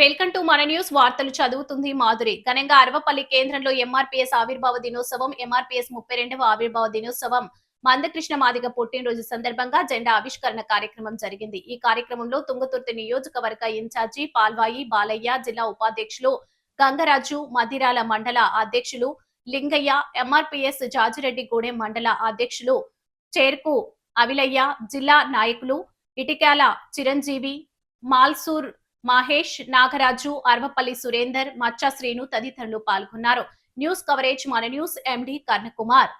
Welcome to మన news. వార్తలు చదువుతుంది మాధురి. ఘనంగా అరవపల్లి కేంద్రంలో ఎంఆర్పీఎస్ ఆవిర్భావ దినోత్సవం, ఎంఆర్పీఎస్ 32వ ఆవిర్భావ దినోత్సవం, మందకృష్ణ మాదిగ పుట్టినరోజు సందర్భంగా జెండా ఆవిష్కరణ కార్యక్రమం జరిగింది. ఈ కార్యక్రమంలో తుంగతుర్తి నియోజకవర్గ ఇన్ఛార్జి పాల్వాయి బాలయ్య, జిల్లా ఉపాధ్యక్షులు గంగరాజు, మదిరాల మండల అధ్యక్షులు లింగయ్య, ఎంఆర్పీఎస్ జాజిరెడ్డిగూడెం మండల అధ్యక్షులు చేర్కు అవిలయ్య, జిల్లా నాయకులు ఇటికాల చిరంజీవి, మాల్సూర్ మహేష్, నాగరాజు, అర్వపల్లి సురేందర్, మచ్చ శ్రీను తదితరులు పాల్గొన్నారు. న్యూస్ కవరేజ్ మన న్యూస్ ఎండి కర్ణకుమార్.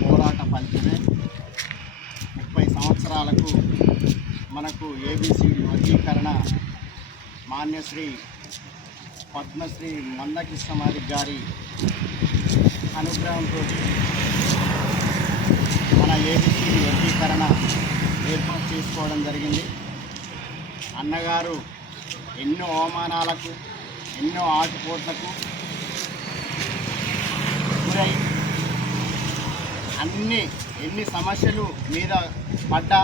పోరాట ఫలితమే 30 సంవత్సరాలకు మనకు ఏబిసిడి వర్గీకరణ మాన్యశ్రీ పద్మశ్రీ మందకృష్ణ మాదిగ గారి అనుగ్రహంతో మన ఏబిసిడి వర్గీకరణ ఏర్పాటు చేసుకోవడం జరిగింది. అన్నగారు ఎన్నో అవమానాలకు, ఎన్నో ఆటుపోట్లకు గురై ఎన్ని సమస్యలు మీద పడ్డా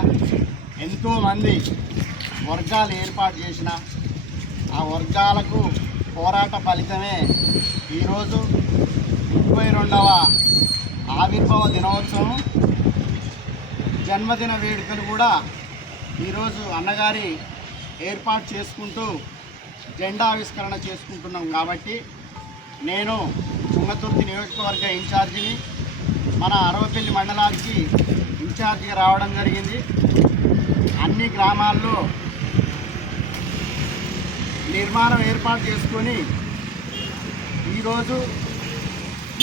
ఎంతోమంది వర్గాలు ఏర్పాటు చేసిన ఆ వర్గాలకు పోరాట ఫలితమే ఈరోజు 32వ ఆవిర్భావ దినోత్సవం, జన్మదిన వేడుకలు కూడా ఈరోజు అన్నగారి ఏర్పాటు చేసుకుంటూ జెండా ఆవిష్కరణ చేసుకుంటున్నాం. కాబట్టి నేను తుంగతుర్తి నియోజకవర్గ ఇన్ఛార్జిని, మన అరవపల్లి మండలానికి ఇన్ఛార్జిగా రావడం జరిగింది. అన్ని గ్రామాల్లో నిర్మాణం ఏర్పాటు చేసుకొని ఈరోజు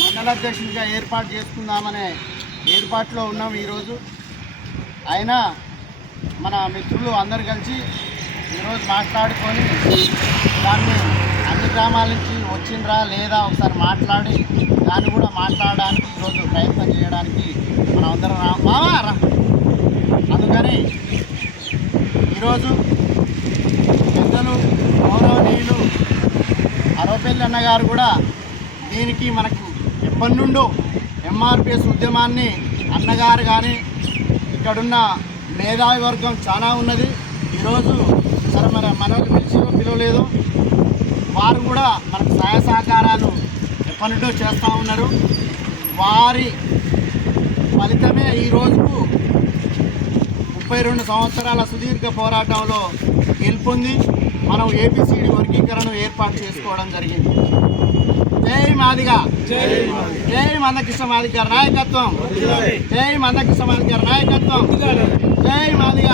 మండలాధ్యక్షునిగా ఏర్పాటు చేసుకుందామనే ఏర్పాట్లో ఉన్నాం. ఈరోజు అయినా మన మిత్రులు అందరు కలిసి ఈరోజు మాట్లాడుకొని దాన్ని అన్ని గ్రామాల నుంచి వచ్చిండ్రా లేదా ఒకసారి మాట్లాడి దాన్ని కూడా మాట్లాడడానికి ఈరోజు ప్రయత్నం చేయడానికి మనం అందరం రా. అందుకని ఈరోజు పెద్దలు గౌరవనీయులు అరవపల్లి అన్నగారు కూడా దీనికి మనకు ఎప్పటి నుండో ఎంఆర్పిఎస్ ఉద్యమాన్ని అన్నగారు కానీ ఇక్కడున్న మేధావి వర్గం చాలా ఉన్నది. ఈరోజు సరే మనల్ని పిలవలేదు, వారు కూడా మనకు సహాయ సహకారాలు ఎప్పటి నుండో చేస్తూ ఉన్నారు. వారి ఫలితమే ఈరోజుకు 32 సంవత్సరాల సుదీర్ఘ పోరాటంలో గెలుపొంది మనం ఏబిసిడి వర్గీకరణ ఏర్పాటు చేసుకోవడం జరిగింది. జై మాదిగ, జై మందకృష్ణ మాదిగ గారి నాయకత్వం, జై మందకృష్ణ మాదిగ గారి నాయకత్వం, జై మాదిగ.